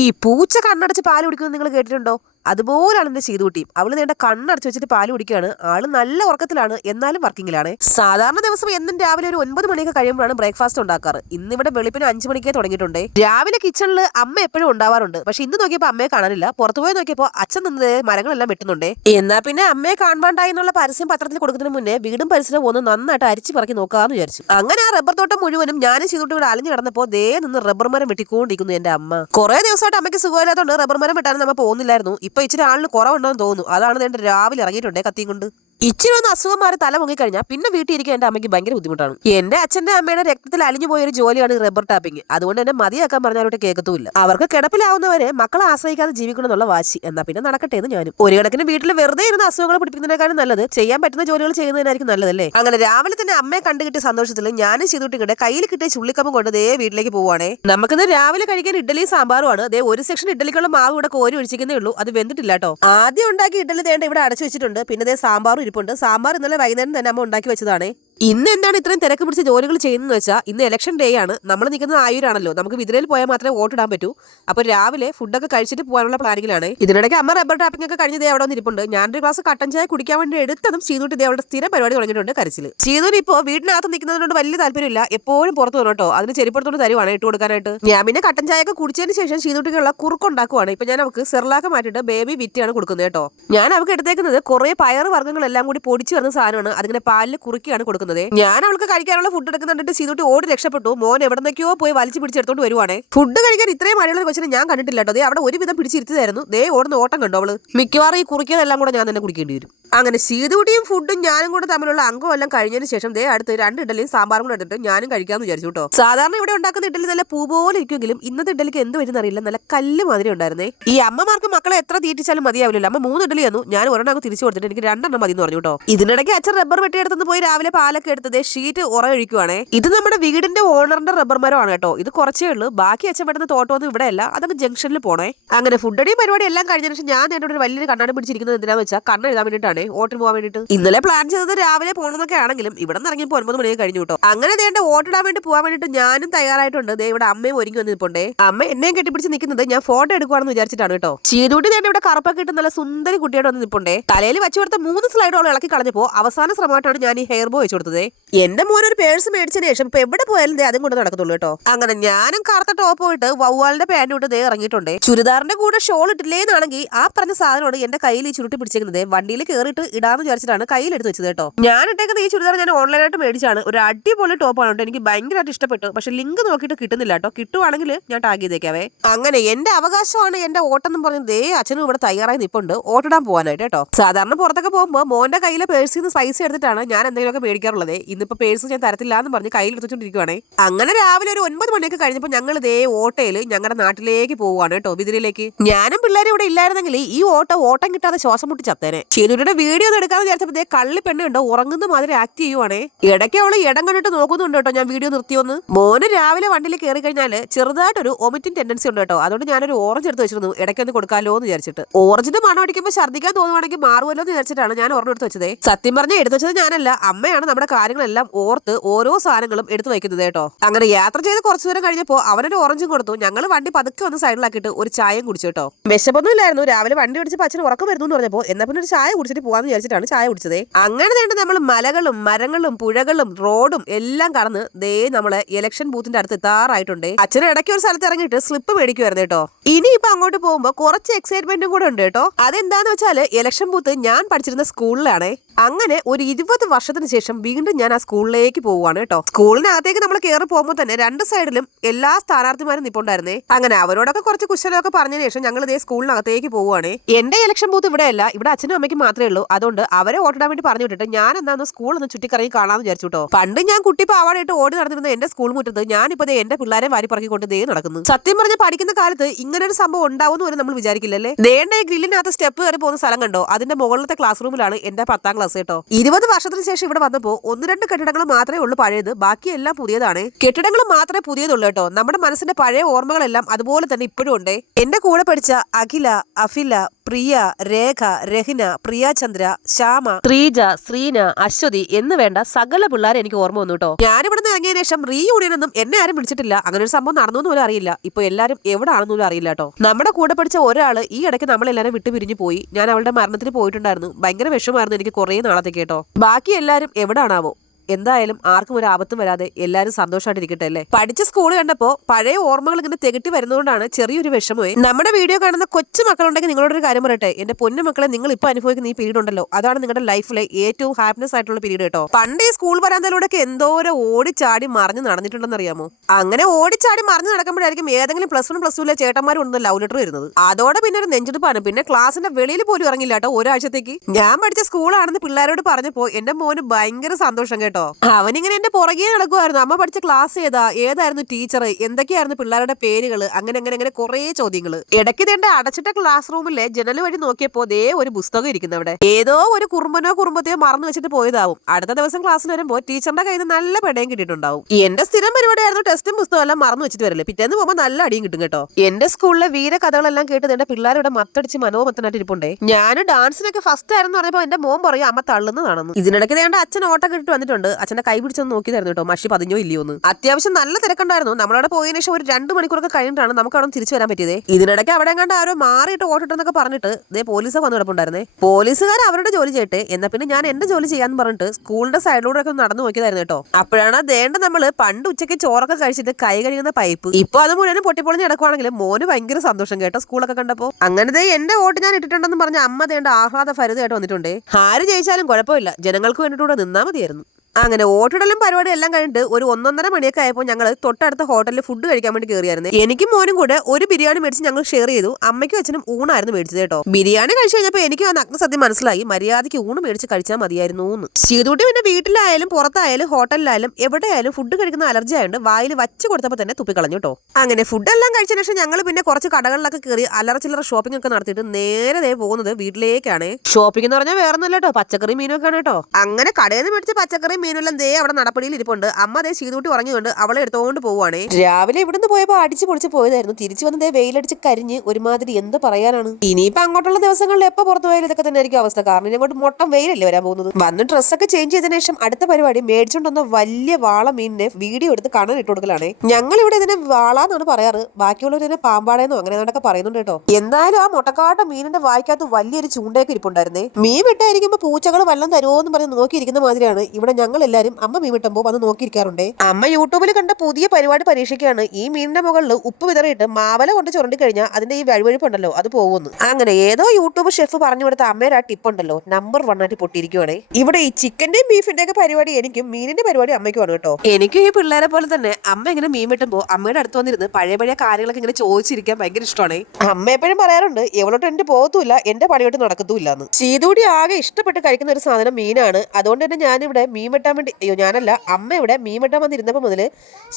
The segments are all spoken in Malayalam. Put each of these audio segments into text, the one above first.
ഈ പൂച്ച കണ്ണടച്ച് പാല് കുടിക്കുന്നത് നിങ്ങൾ കേട്ടിട്ടുണ്ടോ? അതുപോലാണ് എന്റെ ചെയ്തുകുട്ടിയും. അവള് നേണ്ട കണ്ണടച്ച് വെച്ചിട്ട് പാല് കുടിക്കുകയാണ്. ആള് നല്ല ഉറക്കത്തിലാണ്, എന്നാലും വർക്കിങ്ങിലാണ്. സാധാരണ ദിവസം എന്നും രാവിലെ ഒരു 9 മണിയൊക്കെ കഴിയുമ്പോഴാണ് ബ്രേക്ക്ഫാസ്റ്റ് ഉണ്ടാക്കാറ്. ഇന്നിവിടെ വെളുപ്പിന് 5 മണിക്കേ തുടങ്ങിയിട്ടുണ്ട്. രാവിലെ കിച്ചണിൽ അമ്മ എപ്പോഴും ഉണ്ടാവാറുണ്ട്. പക്ഷെ ഇന്ന് നോക്കിയപ്പോൾ അമ്മയെ കാണാനില്ല. പുറത്തുപോയി നോക്കിയപ്പോൾ അച്ഛൻ നിന്നത് മരങ്ങളെല്ലാം വെട്ടുന്നുണ്ട്. എന്നാ പിന്നെ അമ്മയെ കാണാണ്ടായി എന്നുള്ള പരസ്യം പത്രത്തിൽ കൊടുക്കുന്നതിന് മുന്നേ വീടും പരിസരവും ഒന്ന് നന്നായിട്ട് അരിച്ചു പറക്കി നോക്കാന്ന് വിചാരിച്ചു. അങ്ങനെ ആ റബ്ബർ തോട്ടം മുഴുവനും ഞാനും ചെയ്തിട്ട് ഇവിടെ അലഞ്ഞു കിടന്നപ്പോൾ ദേ നിന്ന് റബ്ബർ മരം വെട്ടിക്കൊണ്ടിരിക്കുന്നു എന്റെ അമ്മ. കുറെ ദിവസമായിട്ട് അമ്മയ്ക്ക് സുഖമില്ലാത്തതുകൊണ്ട് റബ്ബർ മരം വെട്ടാനും നമ്മൾ പോകുന്നില്ലായിരുന്നു. ഇപ്പൊ ഇച്ചിരി ആളിന് കുറവുണ്ടോന്ന് തോന്നുന്നു. അതാണ് രാവിലെ ഇറങ്ങിയിട്ടുണ്ടേ കത്തിയും കൊണ്ട്. ഇച്ചിരി ഒന്ന് അസുഖം മാറി തല മുങ്ങിക്കഴിഞ്ഞാൽ പിന്നെ വീട്ടിൽ ഇരിക്കാൻ എന്റെ അമ്മയ്ക്ക് ഭയങ്കര ബുദ്ധിമുട്ടാണ്. എന്റെ അച്ഛന്റെ അമ്മയുടെ രക്തത്തിൽ അലിഞ്ഞു പോയൊരു ജോലിയാണ് റബ്ബർ ടാപ്പിംഗ്. അതുകൊണ്ട് തന്നെ മതിയാക്കാൻ പറഞ്ഞാലോട്ട് കേൾക്കത്തുമില്ല. അവർക്ക് കിടപ്പിലാവുന്നവരെ മക്കളെ ആശ്രയിക്കാതെ ജീവിക്കണം എന്നുള്ള വാശി. എന്നാ പിന്നെ നടക്കട്ടെ എന്ന് ഞാനും. ഒരു കണക്കിന് വീട്ടിൽ വെറുതെ ഇരുന്ന് അസുഖങ്ങൾ പിടിപ്പിക്കുന്നതിനേക്കാളും നല്ലത് ചെയ്യാൻ പറ്റുന്ന ജോലികൾ ചെയ്യുന്നതിനായിരിക്കും നല്ലതല്ലേ. അങ്ങനെ രാവിലെ തന്നെ അമ്മയെ കണ്ടുകിട്ടിയ സന്തോഷത്തിൽ ഞാനും ചെയ്തുട്ടിങ്ങടെ കയ്യിൽ കിട്ടിയ ചുള്ളിക്കമ്പം കൊണ്ട് ദേ വീട്ടിലേക്ക് പോവാണേ. നമുക്കിന്ന് രാവിലെ കഴിക്കാൻ ഇഡ്ഡലിയും സാമ്പാറുമാണ്. ദേ ഒരു സെക്ഷൻ ഇഡ്ഡലിക്കുള്ള മാവ് ഇവിടെ കോരി ഒഴിച്ചിരിക്കുന്നേ ഉള്ളൂ. അത് വെന്തിട്ടില്ല കേട്ടോ. ആദ്യം ഉണ്ടാക്കി ഇഡ്ഡലി ദേണ്ട ഇവിടെ അടച്ചു വെച്ചിട്ടുണ്ട്. പിന്നെ ദേ സാമ്പാറും ഇരിപ്പുണ്ട്. സാമ്പാർ ഇന്നലെ വൈകുന്നേരം തന്നെ അമ്മ ഉണ്ടാക്കി വെച്ചതാണ്. ഇന്ന് എന്താണ് ഇത്രയും തിരക്ക് പിടിച്ച ജോലികൾ ചെയ്യുന്നതെന്ന് വെച്ചാൽ ഇന്ന് ഇലക്ഷൻ ഡേ ആണ്. നമ്മൾ നിൽക്കുന്നത് ആയൂരാണല്ലോ. നമുക്ക് വിതിരയിൽ പോയാൽ മാത്രമേ വോട്ടിടാൻ പറ്റൂ. അപ്പോൾ രാവിലെ ഫുഡൊക്കെ കഴിച്ചിട്ട് പോകാനുള്ള പ്ലാനിങ്ങിലാണ്. ഇതിനിടയ്ക്ക് അമ്മ റബ്ബർ ടാപ്പിംഗ് ഒക്കെ കഴിഞ്ഞ് അവിടെ വന്നിരിപ്പുണ്ട്. ഞാനൊരു ഗ്ലാസ് കട്ടൻ ചായ കുടിക്കാൻ വേണ്ടി എടുത്തതും ചെയ്തിട്ട് ഇതേ അവിടെ സ്ഥിരം പരിപാടി തുടങ്ങിയിട്ടുണ്ട് കരച്ചിൽ. ചെയ്തോന് ഇപ്പോൾ വീടിനകത്ത് നിൽക്കുന്നതിനോട് വലിയ താല്പര്യമില്ല. എപ്പോഴും പുറത്ത് വരണം കേട്ടോ. അതിന് ചെരിപ്പുറത്തോട് തരുവാണ് ഇട്ട് കൊടുക്കാനായിട്ട്. ഞാൻ പിന്നെ കട്ടൻ ചായ ഒക്കെ കുടിച്ചതിന് ശേഷം ചെയ്തിട്ടുള്ള കുറുക്കുണ്ടാക്കുവാണ്. ഇപ്പൊ ഞാൻ അവർക്ക് സെർലാക്ക് മാറ്റിയിട്ട് ബേബി വിറ്റാണ് കൊടുക്കുന്നത് കേട്ടോ. ഞാൻ അവർക്ക് എടുത്തേക്കുന്നത് കുറെ പയർ വർഗ്ഗങ്ങളെല്ലാം കൂടി പൊടിച്ചു വരുന്ന സാധനമാണ്. അതിങ്ങനെ പാലിൽ കുറുക്കിയാണ് കൊടുക്കുന്നത്. ഞാൻ അവൾക്ക് കഴിക്കാനുള്ള ഫുഡ് എടുക്കുന്നുണ്ട്. ചെയ്തിട്ട് ഓടി രക്ഷപ്പെട്ടു. മോൻ എവിടെന്നൊക്കെയോ പോയി വലിച്ചു പിടിച്ചെടുത്തോണ്ട് വരുവാണ്. ഫുഡ് കഴിക്കാൻ ഇത്രയും മഴയുള്ള കൊച്ചിനെ ഞാൻ കണ്ടിട്ടില്ല കേട്ടോ. ദേ അവിടെ ഒരുവിധം പിടിച്ചിരുത്തിയതായിരുന്നു. ദേ ഓടുന്ന ഓട്ടം കണ്ടോ അവള്. മിക്കവാറും ഈ കുറിക്കിയതെല്ലാം കൂടെ ഞാൻ തന്നെ കുടിക്കേണ്ടി വരും. അങ്ങനെ ശീതുകുട്ടിയും ഫുഡും ഞാനും കൂടെ തമ്മിലുള്ള അംഗം എല്ലാം കഴിഞ്ഞതിന് ശേഷം ദേ അടുത്ത് 2 ഇഡ്ഡലിയും സാമ്പാറും കൂടെ എടുത്തിട്ട് ഞാനും കഴിക്കാമെന്ന് വിചാരിച്ചു കേട്ടോ. സാധാരണ ഇവിടെ ഉണ്ടാക്കുന്ന ഇഡ്ഡലി നല്ല പൂ പോലെ ഇരിക്കുമെങ്കിലും ഇന്നത്തെ ഇഡ്ഡലിക്ക് എന്ത് വരുന്ന അറിയില്ല. നല്ല കല്ല് മാതിരി ഉണ്ടായിരുന്നേ. ഈ അമ്മമാർക്ക് മക്കളെ എത്ര തീറ്റിച്ചാലും മതിയാവില്ല. അമ്മ 3 ഇഡ്ഡലി തന്നു. ഞാൻ ഒരെണ്ണം തിരിച്ചു കൊടുത്തിട്ട് എനിക്ക് 2 മതി എന്ന് പറഞ്ഞു കേട്ടോ. ഇതിനിടയ്ക്ക് അച്ഛൻ റബ്ബർ വെട്ടിയെടുത്തുനിന്ന് പോയി രാവിലെ പാലൊക്കെ എടുത്തത് ഷീറ്റ് ഉറയൊഴിക്കുവാണേ. ഇത് നമ്മുടെ വീടിന്റെ ഓണറിന്റെ റബ്ബർ മരമാണ് കേട്ടോ. ഇത് കുറച്ചേ ഉള്ളൂ. ബാക്കി അച്ഛൻ പെടുന്ന തോട്ടമൊന്നും ഇവിടെ അല്ല. അതങ്ങ് ജംഗ്ഷനിൽ പോണേ. അങ്ങനെ ഫുഡടിയും പരിപാടി എല്ലാം കഴിഞ്ഞതിന് ശേഷം ഞാൻ എന്നോട് വലിയൊരു കണ്ണാടി പിടിച്ചിരിക്കുന്നത് എന്തിനാന്ന് വെച്ചാൽ കണ്ണ് എഴുതാൻ വേണ്ടിയിട്ടാണ്. വോട്ടിന് പോകാൻ വേണ്ടിയിട്ട് ഇന്നലെ പ്ലാൻ ചെയ്തത് രാവിലെ പോകണമെന്നൊക്കെ ആണെങ്കിലും ഇവിടെ നിന്ന് ഇറങ്ങിയപ്പോൾ 9 മണിയൊക്കെ കഴിഞ്ഞു കേട്ടോ. അങ്ങനെ ദേണ്ട വോട്ടിടാൻ വേണ്ടി പോകാൻ വേണ്ടിയിട്ട് ഞാനും തയ്യാറായിട്ടുണ്ട്. ദേ ഇവിടെ അമ്മയും ഒരുങ്ങി വന്നിപ്പോണ്ടേ. അമ്മ എന്നെയും കെട്ടിപ്പിടിച്ച് നിൽക്കുന്നത് ഞാൻ ഫോട്ടോ എടുക്കുവാണെന്ന് വിചാരിച്ചിട്ടാണ് കേട്ടോ. ചീതൂട്ടി ദേണ്ട ഇവിടെ കറുപ്പൊക്കെ ഇട്ട് നല്ല സുന്ദരി കുട്ടിയോട് വന്ന് നിൽപ്പുണ്ടേ. തലയിൽ വെച്ചു കൊടുത്ത 3 സ്ലൈഡോളം ഇളക്കി കളഞ്ഞപ്പോൾ അവസാന ശ്രമമായിട്ടാണ് ഞാൻ ഈ ഹെയർ ബോ വെച്ചു കൊടുത്തത്. എന്റെ മോൻ ഒരു പേഴ്സ് മേടിച്ചതിന് ശേഷം ഇപ്പൊ എവിടെ പോയാലും ദേ അതും കൊണ്ട് നടക്കത്തുള്ളൂ കേട്ടോ. അങ്ങനെ ഞാനും കറുത്ത ടോപ്പ് പോയിട്ട് വവ്വാലിന്റെ പാന്റ് ഇട്ട് ദേ ഇറങ്ങിയിട്ടുണ്ട്. ചുരിദാറിന്റെ കൂടെ ഷോൾ ഇട്ടില്ലേന്നാണെങ്കിൽ ആ പറഞ്ഞ സാധനമാണ് എന്റെ കയ്യിൽ ഈ ചുരുട്ടി പിടിച്ചിരിക്കുന്നത്. വണ്ടിയിൽ കയറിയിട്ട് ഇടാന്ന് വിചാരിച്ചിട്ടാണ് കയ്യിൽ എടുത്ത് വെച്ചത് കേട്ടോ. ഞാൻ ഇട്ടേക്കുന്ന ഈ ചുരിദാർ ഞാൻ ഓൺലൈനായിട്ട് മേടിച്ചാണ്. ഒരു അടിപൊളി ടോപ്പാണ് കേട്ടോ. എനിക്ക് ഭയങ്കരമായിട്ട് ഇഷ്ടപ്പെട്ടു. പക്ഷെ ലിങ്ക് നോക്കിയിട്ട് കിട്ടുന്നില്ല കേട്ടോ. കിട്ടുവാണെങ്കിൽ ഞാൻ ടാഗ് ചെയ്തേക്കാവേ. അങ്ങനെ എന്റെ അവകാശമാണ് എന്റെ ഓട്ടം എന്ന് പറഞ്ഞ് ദേ അച്ഛനും ഇവിടെ തയ്യാറായി നിപ്പുണ്ട് ഓട്ടിടാൻ പോകാനായിട്ട് കേട്ടോ. സാധാരണ പുറത്തൊക്കെ പോകുമ്പോൾ മോന്റെ കയ്യിലെ പേഴ്സിൽ നിന്ന് പൈസ എടുത്തിട്ടാണ് ഞാൻ എന്തെങ്കിലുമൊക്കെ മേടിക്കാറുള്ളത്. ഇന്നിപ്പോ പേഴ്സ് ഞാൻ തരത്തില്ല എന്ന് പറഞ്ഞ് കയ്യിൽ എടുത്തുകൊണ്ടിരിക്കുവാണേ. അങ്ങനെ രാവിലെ ഒരു 9 മണിയൊക്കെ കഴിഞ്ഞപ്പോൾ ഞങ്ങൾ ദേ ഓട്ടയിൽ ഞങ്ങളുടെ നാട്ടിലേക്ക് പോവുകയാണ് കേട്ടോ, ബിദിരിലേക്ക്. ഞാനും പിള്ളേരും ഇവിടെ ഇല്ലായിരുന്നെങ്കിൽ ഈ ഓട്ടം കിട്ടാതെ ശ്വാസം മുട്ടി ചത്തേനെ. ചെയ്തുട്ടിയുടെ വീഡിയോ ഒന്ന് എടുക്കാന്ന് വിചാരിച്ചപ്പോൾ ദേ കള്ളി പെണ്ണുണ്ടോ ഉറങ്ങുന്ന മാതിരി ആക്ട് ചെയ്യുവാണേ. ഇടയ്ക്ക് അവള് ഇടം കണ്ടിട്ട് നോക്കുന്നുണ്ട് കേട്ടോ ഞാൻ വീഡിയോ നിർത്തിയൊന്ന്. മോന് രാവിലെ വണ്ടിയിൽ കയറി കഴിഞ്ഞാൽ ചെറുതായിട്ടൊരു വൊമിറ്റിംഗ് ടെൻഡൻസി ഉണ്ട് കേട്ടോ. അതുകൊണ്ട് ഞാനൊരു ഓറഞ്ച് എടുത്ത് വെച്ചിരുന്നു ഇടയ്ക്കൊന്ന് കൊടുക്കാമല്ലോ എന്ന് വിചാരിച്ചിട്ട്. ഓറഞ്ചിന്റെ മണം അടിക്കുമ്പോൾ ഛർദ്ദിക്കാൻ തോന്നുവാണെങ്കിൽ മാറുമല്ലോ എന്ന് വിചാരിച്ചിട്ടാണ് ഞാൻ ഒരെണ്ണം എടുത്ത് വെച്ചത്. സത്യം പറഞ്ഞാൽ എടുത്ത് വെച്ചത് ഞാനല്ല, അമ്മയാണ് നമ്മുടെ കാര്യങ്ങളെല്ലാം ഓർത്ത് ഓരോ സാധനങ്ങളും എടുത്ത് വയ്ക്കുന്നത് കേട്ടോ. അങ്ങനെ യാത്ര ചെയ്ത് കുറച്ചു ദൂരം കഴിഞ്ഞപ്പോൾ അവനൊരു ഓറഞ്ചും കൊടുത്തു. ഞങ്ങൾ വണ്ടി പതുക്കെ വന്ന് സൈഡിലാക്കിയിട്ട് ഒരു ചായയും കുടിച്ചു കേട്ടോ. വിശപ്പൊന്നും ഇല്ലായിരുന്നു. രാവിലെ വണ്ടി ഓടിച്ചപ്പോൾ അച്ഛൻ ഉറക്കം വരുന്നു എന്ന് പറഞ്ഞപ്പോൾ എന്നാ പിന്നെ ഒരു ചായ കുടിച്ചിട്ട് പോകാന്ന് വിചാരിച്ചിട്ടാണ് ചായ കുടിച്ചത്. അങ്ങനെ തന്നെ നമ്മൾ മലകളും മരങ്ങളും പുഴകളും റോഡും എല്ലാം കടന്ന് ദേ നമ്മളെ ഇലക്ഷൻ ബൂത്തിന്റെ അടുത്ത് എത്താറായിട്ടുണ്ട്. അച്ഛൻ ഇടയ്ക്ക് ഒരു സ്ഥലത്ത് ഇറങ്ങിയിട്ട് സ്ലിപ്പ് മേടിക്കുമായിരുന്നു കേട്ടോ. ഇനിയിപ്പോ അങ്ങോട്ട് പോകുമ്പോൾ കുറച്ച് എക്സൈറ്റ്മെന്റും കൂടെ ഉണ്ട് കേട്ടോ. അതെന്താന്ന് വെച്ചാല് ഇലക്ഷൻ ബൂത്ത് ഞാൻ പഠിച്ചിരുന്ന സ്കൂളിലാണ്. അങ്ങനെ ഒരു 20 വർഷത്തിന് ശേഷം വീണ്ടും ഞാൻ ആ സ്കൂളിലേക്ക് പോവുകയാണ് കേട്ടോ. സ്കൂളിനകത്തേക്ക് നമ്മൾ കയറി പോകുമ്പോൾ തന്നെ 2 സൈഡിലും എല്ലാ സ്ഥാനാർത്ഥിമാരും നിപ്പുണ്ടായിരുന്നേ. അങ്ങനെ അവരോടൊക്കെ കുറച്ച് കുശലമൊക്കെ പറഞ്ഞതിന് ശേഷം ഞങ്ങൾ ഇതേ സ്കൂളിനകത്തേക്ക് പോവുകയാണ്. എന്റെ ഇലക്ഷൻ ബൂത്ത് ഇവിടെ അല്ല, ഇവിടെ അച്ഛനും അമ്മയ്ക്കും മാത്രമേ ഉള്ളൂ. അതുകൊണ്ട് അവരെ വോട്ടിടാൻ വേണ്ടി പറഞ്ഞു വിട്ടിട്ട് ഞാൻ എന്താണെന്ന് സ്കൂളൊന്ന് ചുറ്റിക്കറങ്ങി കാണാമെന്ന് വിചാരിച്ചു കേട്ടോ. പണ്ട് ഞാൻ കുട്ടി പാവാടായിട്ട് ഓടി നടന്നിരുന്ന എന്റെ സ്കൂൾ മുറ്റത്ത് ഞാനിപ്പോ എന്റെ പിള്ളേരെ വാരി പറക്കിക്കൊണ്ട് ദേ നടക്കുന്നു. സത്യം പറഞ്ഞ പഠിക്കുന്ന കാലത്ത് ഇങ്ങനെ ഒരു സംഭവം ഉണ്ടാവുമെന്ന് വരെ നമ്മൾ വിചാരിക്കില്ലല്ലേ. ദേണ്ട ഗ്രില്ലിനകത്ത് സ്റ്റെപ്പ് കയറി പോകുന്ന സ്ഥലം കണ്ടോ, അതിന്റെ മുകളിലത്തെ ക്ലാസ് റൂമിലാണ് എന്റെ 10ാം ക്ലാസ് കേട്ടോ. 20 വർഷത്തിന് ശേഷം ഇവിടെ വന്നപ്പോൾ 1-2 കെട്ടിടങ്ങൾ മാത്രമേ ഉള്ളൂ പഴയത്, ബാക്കിയെല്ലാം പുതിയതാണ്. കെട്ടിടങ്ങൾ മാത്രമേ പുതിയതുള്ളൂ കേട്ടോ. നമ്മുടെ മനസ്സിന്റെ പഴയ ഓർമ്മകളെല്ലാം അതുപോലെ തന്നെ ഇപ്പോഴും ഉണ്ട്. എന്റെ കൂടെ പഠിച്ച അഖില, അഫില, പ്രിയ, രേഖ, രഹിന, പ്രിയാചന്ദ്ര, ശ്യാമ, ശ്രീജ, ശ്രീന, അശ്വതി എന്ന് വേണ്ട സകല പിള്ളേരെ എനിക്ക് ഓർമ്മ വന്നു കേട്ടോ. ഞാനിവിടുന്ന് ഇറങ്ങിയ ശേഷം റീയൂണിയൻ ഒന്നും എന്നെ ആരും വിളിച്ചിട്ടില്ല. അങ്ങനെ ഒരു സംഭവം നടന്നു പോലും അറിയില്ല. ഇപ്പൊ എല്ലാരും എവിടെയാണെന്ന് പോലും അറിയില്ല കേട്ടോ. നമ്മുടെ കൂടെ പഠിച്ച ഒരാള് ഈ ഇടയ്ക്ക് നമ്മളെല്ലാരും വിട്ടുപിരിഞ്ഞു പോയി. ഞാൻ അവളുടെ മരണത്തിന് പോയിട്ടുണ്ടായിരുന്നു. ഭയങ്കര വിഷമമായിരുന്നു എനിക്ക് കുറേ നാളത്തേക്ക് കേട്ടോ. ബാക്കി എല്ലാരും എവിടാണാവോ? എന്തായാലും ആർക്കും ഒരു ആപത്തും വരാതെ എല്ലാവരും സന്തോഷമായിട്ടിരിക്കട്ടെ അല്ലേ. പഠിച്ച സ്കൂൾ കണ്ടപ്പോ പഴയ ഓർമ്മകൾ ഇങ്ങനെ തികട്ടി വരുന്നതുകൊണ്ടാണ് ചെറിയൊരു വിഷമമേ. നമ്മുടെ വീഡിയോ കാണുന്ന കൊച്ചു മക്കളുണ്ടെങ്കിൽ നിങ്ങളോടൊരു കാര്യം പറയട്ടെ. എന്റെ പൊന്നു മക്കളെ, നിങ്ങൾ ഇപ്പൊ അനുഭവിക്കുന്ന ഈ പീരീഡ് ഉണ്ടല്ലോ, അതാണ് നിങ്ങളുടെ ലൈഫിലെ ഏറ്റവും ഹാപ്പിനെസ് ആയിട്ടുള്ള പീരീഡ് കേട്ടോ. പണ്ട് ഈ സ്കൂൾ വരാന്തയിലൂടെ ഒക്കെ എന്തോരം ഓടിച്ചാടി മറിഞ്ഞ് നടന്നിട്ടുണ്ടെന്ന് അറിയാമോ? അങ്ങനെ ഓടിച്ചാടി മറിഞ്ഞ് നടക്കുമ്പോഴായിരിക്കും ഏതെങ്കിലും +1 +2 ചേട്ടന്മാർ കൊണ്ടുവന്ന ലവ് ലെറ്റർ വരുന്നത്. അതോടെ പിന്നെ ഒരു നെഞ്ചെടുപ്പാണ്. പിന്നെ ക്ലാസിന്റെ വെളിയിൽ പോലും ഇറങ്ങില്ല കേട്ടോ ഒരാഴ്ചത്തേക്ക്. ഞാൻ പഠിച്ച സ്കൂളാണെന്ന് പിള്ളേരോട് പറഞ്ഞപ്പോ എന്റെ മോന് ഭയങ്കര സന്തോഷം കേട്ടോ. അവനിങ്ങനെ എന്റെ പുറകെ നടക്കുമായിരുന്നു. അമ്മ പഠിച്ച ക്ലാസ് ഏതായിരുന്നു ടീച്ചർ, എന്തൊക്കെയായിരുന്നു പിള്ളേരുടെ പേരുകൾ, അങ്ങനെ അങ്ങനെ അങ്ങനെ കുറെ ചോദ്യങ്ങൾ. ഇടയ്ക്ക് തേണ്ട അടച്ചിട്ട ക്ലാസ് റൂമിലെ ജനൽ വഴി നോക്കിയപ്പോ ദേ ഒരു പുസ്തകം ഇരിക്കുന്നു അവിടെ. ഏതോ ഒരു കുറുമ്പനോ കുറുമ്പത്തെയോ മറന്നു വെച്ചിട്ട് പോയതാവും. അടുത്ത ദിവസം ക്ലാസ്സിൽ വരുമ്പോൾ ടീച്ചറിന്റെ കയ്യിൽ നിന്ന് നല്ല പെടയും കിട്ടിയിട്ടുണ്ടാവും. എന്റെ സ്ഥിരം പരിപാടിയായിരുന്നു ടെസ്റ്റും പുസ്തകം എല്ലാം മറന്നു വെച്ചിട്ട് വരല്ലേ. പിറ്റേന്ന് പോകുമ്പോൾ നല്ല അടിയും കിട്ടും കേട്ടോ. എന്റെ സ്കൂളിലെ വീര കഥകളെല്ലാം കേട്ട് എന്റെ പിള്ളേരുടെ മത്തടിച്ച് മനോമത്തനായിട്ട് ഇരിപ്പുണ്ടേ. ഞാൻ ഡാൻസിനൊക്കെ ഫസ്റ്റ് ആയിരുന്നു പറഞ്ഞപ്പോ എന്റെ മോൻ പറയും അമ്മ തള്ളുന്നതാണെന്ന്. ഇതിനിടയ്ക്ക് തേണ്ട അച്ഛൻ ഓട്ടം കിട്ടിട്ട് വന്നിട്ടുണ്ട്. അച്ഛന്റെ കൈ പിടിച്ചൊന്ന് നോക്കിയതായിരുന്നു കേട്ടോ, മഷി പതിഞ്ഞോ ഇല്ലയോന്ന്. അത്യാവശ്യം നല്ല തിരക്കുണ്ടായിരുന്നു. നമ്മളവിടെ പോയതിനു ശേഷം ഒരു 2 മണിക്കൂറൊക്കെ കഴിഞ്ഞിട്ടാണ് നമുക്ക് അവിടെ തിരിച്ചു വരാൻ പറ്റിയതേ. ഇതിനിടയ്ക്ക് അവിടെ കണ്ട് ആരോ മാറിയിട്ട് ഓട്ടിട്ടെന്നൊക്കെ പറഞ്ഞിട്ട് ദേ പോലീസ് വന്ന് കിടപ്പുണ്ടായിരുന്നേ. പോലീസുകാർ അവരുടെ ജോലി ചെയ്യട്ടെ, എന്നാ പിന്നെ ഞാൻ എന്റെ ജോലി ചെയ്യാന്ന് പറഞ്ഞിട്ട് സ്കൂളിന്റെ സൈഡിലൂടെ ഒക്കെ നടന്നു നോക്കിയതായിരുന്നു കേട്ടോ. അപ്പോഴാണ് ദേണ്ട നമ്മള് പണ്ട് ഉച്ചയ്ക്ക് ചോറൊക്കെ കഴിച്ചിട്ട് കൈ കഴുകുന്ന പൈപ്പ് ഇപ്പൊ അത് മുഴുവനും പൊട്ടിപ്പൊളിഞ്ഞ് കിടക്കുവാണെങ്കിലും മോന് ഭയങ്കര സന്തോഷം കേട്ടോ സ്കൂളൊക്കെ കണ്ടപ്പോ. അങ്ങനെ എന്റെ വോട്ട് ഞാൻ ഇട്ടിട്ടുണ്ടെന്ന് പറഞ്ഞ അമ്മ ദേണ്ട ആഹ്ലാദ ഫരിതയായിട്ട് വന്നിട്ടുണ്ടേ. ആര് ജയിച്ചാലും കുഴപ്പമില്ല, ജനങ്ങൾക്ക് വേണ്ടിയിട്ട് നിന്നാ മതിയായിരുന്നു. അങ്ങനെ വോട്ടിടലും പരിപാടി എല്ലാം കഴിഞ്ഞിട്ട് ഒരു 1-1:30 മണിയൊക്കെ ആയപ്പോൾ ഞങ്ങൾ തൊട്ടടുത്ത ഹോട്ടലിൽ ഫുഡ് കഴിക്കാൻ വേണ്ടി കയറിയായിരുന്നു. എനിക്കും മോനും കൂടെ ഒരു ബിരിയാണി മേടിച്ച് ഞങ്ങൾ ഷെയർ ചെയ്തു. അമ്മയ്ക്കും അച്ഛനും ഊണായിരുന്നു മേടിച്ചത് കേട്ടോ. ബിരിയാണി കഴിച്ചു കഴിഞ്ഞപ്പോൾ എനിക്ക് ആ നഗ്നസത്യം മനസ്സിലായി, മര്യാദയ്ക്ക് ഊണ് മേടിച്ച് കഴിച്ചാൽ മതിയായിരുന്നു എന്ന്. ചെയ്തൂട്ടി പിന്നെ വീട്ടിലായാലും പുറത്തായാലും ഹോട്ടലിലായാലും എവിടെയായാലും ഫുഡ് കഴിക്കുന്ന അലർജി ആയതുകൊണ്ട് വായിൽ വച്ച് കൊടുത്തപ്പോൾ തന്നെ തുപ്പിക്കളഞ്ഞു കേട്ടോ. അങ്ങനെ ഫുഡെല്ലാം കഴിച്ചതിന് ശേഷം ഞങ്ങൾ പിന്നെ കുറച്ച് കടകളിലൊക്കെ കയറി അല്ലറ ചില്ലറ ഷോപ്പിംഗ് ഒക്കെ നടത്തിയിട്ട് നേരെ പോകുന്നത് വീട്ടിലേക്കാണ്. ഷോപ്പിംഗ് എന്ന് പറഞ്ഞാൽ വേറെ ഒന്നുമല്ല കേട്ടോ, പച്ചക്കറി മീനൊക്കെ ആണ് കേട്ടോ. അങ്ങനെ കടയിൽ നിന്ന് മേടിച്ച പച്ചക്കറി മീനെല്ലാം ദേ അവിടെ നടപ്പടിയിൽ ഇരിപ്പുണ്ട്. അമ്മ ദേ ചെയ്തൂട്ടി ഉറങ്ങിക്കൊണ്ട് അവളെ എടുത്തോണ്ട് പോവാണേ. രാവിലെ ഇവിടുന്ന് പോയപ്പോ അടിച്ച് പൊളിച്ച് പോയതായിരുന്നു. തിരിച്ചു വന്ന് ദേ വെയിലടിച്ച് കരിഞ്ഞ് ഒരുമാതിരി എന്ത് പറയാനാണ്. ഇനിയിപ്പോ അങ്ങോട്ടുള്ള ദിവസങ്ങളിൽ എപ്പോ പുറത്തു പോയാലും ഇതൊക്കെ തന്നെ ആയിരിക്കും അവസ്ഥ. കാരണം ഇങ്ങോട്ട് മൊട്ടം വെയിലല്ലേ വരാൻ പോകുന്നത്. വന്ന് ഡ്രസ്സൊക്കെ ചേഞ്ച് ചെയ്തതിനു ശേഷം അടുത്ത പരിപാടി മേടിച്ചോണ്ടൊന്ന വലിയ വാള മീനിനെ വീഡിയോ എടുത്ത് കാണാൻ ഇട്ട് കൊടുക്കലാണ്. ഞങ്ങൾ ഇവിടെ ഇതിനെ വാളാന്നാണ് പറയാറ്, ബാക്കിയുള്ളവർ ഇതിനെ പാമ്പാടേന്നോ അങ്ങനെ എന്നൊക്കെ പറയുന്നുണ്ട് കേട്ടോ. എന്തായാലും ആ മുട്ടക്കാട്ട മീനിന്റെ വായിക്കകത്ത് വലിയൊരു ചൂണ്ടയൊക്കെ ഇരിപ്പുണ്ടായിരുന്നേ. മീൻ വിട്ടായിരിക്കുമ്പോ പൂച്ചകൾ വെള്ളം തരുമോ എന്ന് പറഞ്ഞ് നോക്കിയിരിക്കുന്ന മാതിരിയാണ് ഇവിടെ ഞങ്ങൾ എല്ലാവരും അമ്മ മീൻ വിട്ടുമ്പോ വന്ന് നോക്കിയിരിക്കാറുണ്ട്. അമ്മ യൂട്യൂബിൽ കണ്ട പുതിയ പരിപാടി പരീക്ഷിക്കുകയാണ്. ഈ മീനിന്റെ മുകളിൽ ഉപ്പ് വിതറിയിട്ട് മാവല കൊണ്ട് ചുരണ്ടി കഴിഞ്ഞാൽ അതിന്റെ ഈ വഴുവഴുപ്പുണ്ടല്ലോ അത് പോകുന്നു. അങ്ങനെ ഏതോ യൂട്യൂബ് ഷെഫ് പറഞ്ഞു കൊടുത്ത അമ്മയുടെ ആ ടിപ്പ് ഉണ്ടല്ലോ നമ്പർ 1 ആയിട്ട് പൊട്ടിയിരിക്കുവാണ്. ഇവിടെ ഈ ചിക്കന്റെയും ബീഫിന്റെ ഒക്കെ പരിപാടി എനിക്കും മീനിന്റെ പരിപാടി അമ്മയ്ക്കുമാണ് കേട്ടോ. എനിക്കും ഈ പിള്ളേരെ പോലെ തന്നെ അമ്മ ഇങ്ങനെ മീൻ വെട്ടുമ്പോ അമ്മയുടെ അടുത്ത് വന്നിരുന്ന് പഴയ കാര്യങ്ങളൊക്കെ ഇങ്ങനെ ചോദിച്ചിരിക്കാൻ ഭയങ്കര ഇഷ്ടമാണ്. അമ്മ എപ്പോഴും പറയാറുണ്ട് എവളോട്ട് എന്റെ പോകത്തുമില്ല, എന്റെ പണിയോട്ട് നടക്കത്തുമില്ല എന്ന്. ചീതൂടി ആകെ ഇഷ്ടപ്പെട്ട് കഴിക്കുന്ന ഒരു സാധനം മീനാണ്. അതുകൊണ്ട് തന്നെ ഞാനിവിടെ മീൻ വെട്ടാൻ വേണ്ടി ഞാനല്ല അമ്മ ഇവിടെ മീൻ വെട്ടാൻ വന്നിരുന്നപ്പോ മുതല്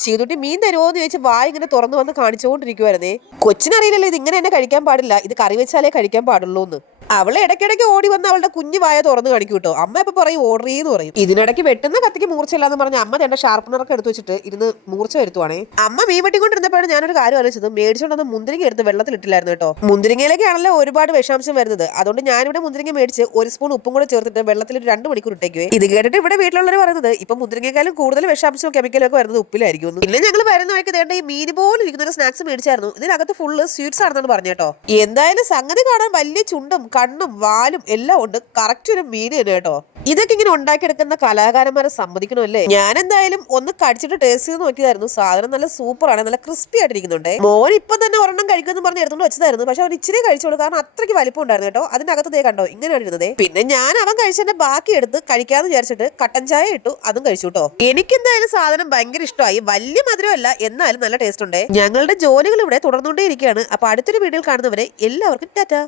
ശീതുട്ടി മീൻ തരുമോ എന്ന് ചോദിച്ച് വായ ഇങ്ങനെ തുറന്നു വന്ന് കാണിച്ചുകൊണ്ടിരിക്കുവായിരുന്നേ. കൊച്ചിനറിയില്ലല്ലോ ഇത് ഇങ്ങനെ തന്നെ കഴിക്കാൻ പാടില്ല, ഇത് കറി വെച്ചാലേ കഴിക്കാൻ പാടുള്ളൂ എന്ന്. അവള് ഇടയ്ക്കിടയ്ക്ക് ഓടി വന്ന് അവളുടെ കുഞ്ഞു വായ തുറന്ന് കാണിക്കും കേട്ടോ. അമ്മ ഇപ്പൊ പറയും ഓർഡർ എന്ന് പറയും. ഇതിനിടയ്ക്ക് വെട്ടുന്ന കത്തിക്ക് മൂർച്ചയില്ലാന്ന് പറഞ്ഞ അമ്മ തന്റെ ഷാർപ്പനറൊക്കെ എടുത്ത് വെച്ചിട്ട് ഇരുന്ന് മൂർച്ച വരുത്തുവാണേ. അമ്മ മീൻ വെട്ടിക്കൊണ്ടിരുന്നപ്പോഴാണ് ഞാനൊരു കാര്യം ആലോചിച്ചത്, മേടിച്ചോണ്ടെന്ന് മുന്തിരിങ്ങ എടുത്ത് വെള്ളത്തിലിട്ടില്ലായിരുന്നു കേട്ടോ. മുന്തിരിങ്ങയിലേക്കാണല്ലോ ഒരുപാട് വിഷാംശം വരുന്നത്. അതുകൊണ്ട് ഞാനിവിടെ മുന്തിരിങ്ങ മേടിച്ച് 1 സ്പൂൺ ഉപ്പും കൂടെ ചേർത്തിട്ട് വെള്ളത്തിൽ 2 മണിക്കൂർ ഇട്ടേക്കുവേ. ഇത് കേട്ടിട്ട് ഇവിടെ വീട്ടിലുള്ളവർ പറയുന്നത് ഇപ്പൊ മുന്തിരിങ്ങക്കാളും കൂടുതൽ വിഷാംശവും കെമിക്കലും ഒക്കെ വരുന്നത് ഉപ്പിലായിരിക്കും. പിന്നെ ഞങ്ങൾ വരുന്ന വഴിക്ക് ദേണ്ട ഈ മീൻ പോലെ ഇരിക്കുന്ന ഒരു സ്നാക്സ് മേടിച്ചായിരുന്നു. ഇതിനകത്ത് ഫുള്ള് സ്വീറ്റ്സ് ആണെന്നാണ് പറഞ്ഞേട്ടോ. എന്തായാലും സംഗതി കാണാൻ വലിയ ചുണ്ടും കണ്ണും വാലും എല്ലാം ഉണ്ട്. കറക്റ്റ് ഒരു മീൻ തന്നെ കേട്ടോ. ഇതൊക്കെ ഇങ്ങനെ ഉണ്ടാക്കിയെടുക്കുന്ന കലാകാരന്മാരെ സമ്മതിക്കണമല്ലേ. ഞാൻ എന്തായാലും ഒന്ന് കടിച്ചിട്ട് ടേസ്റ്റ് ചെയ്ത് നോക്കിയതായിരുന്നു. സാധനം നല്ല സൂപ്പറാണ്, നല്ല ക്രിസ്പി ആയിട്ടിരിക്കുന്നുണ്ട്. മോൻ ഇപ്പൊ തന്നെ ഒരെണ്ണം കഴിക്കുമെന്ന് പറഞ്ഞ് എടുത്തോണ്ട് വെച്ചതായിരുന്നു. പക്ഷെ അവൻ ഇച്ചിരി കഴിച്ചോളൂ, കാരണം അത്രയ്ക്ക് വലിപ്പം ഉണ്ടായിരുന്നു കേട്ടോ. അതിനകത്ത് ദേ കണ്ടോ ഇങ്ങനെയാണ് ഇരുന്നത്. പിന്നെ ഞാൻ അവൻ കഴിച്ചതിന്റെ ബാക്കി എടുത്ത് കഴിക്കാന്ന് വിചാരിച്ചിട്ട് കട്ടൻ ചായ ഇട്ടു, അതും കഴിച്ചു കേട്ടോ. എനിക്കെന്തായാലും സാധനം ഭയങ്കര ഇഷ്ടമായി. വലിയ മധുരമല്ല, എന്നാലും നല്ല ടേസ്റ്റ് ഉണ്ട്. ഞങ്ങളുടെ ജോലികൾ ഇവിടെ തുടർന്നുകൊണ്ടേ ഇരിക്കുകയാണ്. അപ്പൊ അടുത്തൊരു വീഡിയോയിൽ കാണുന്നവരെ എല്ലാവർക്കും ടാറ്റാ.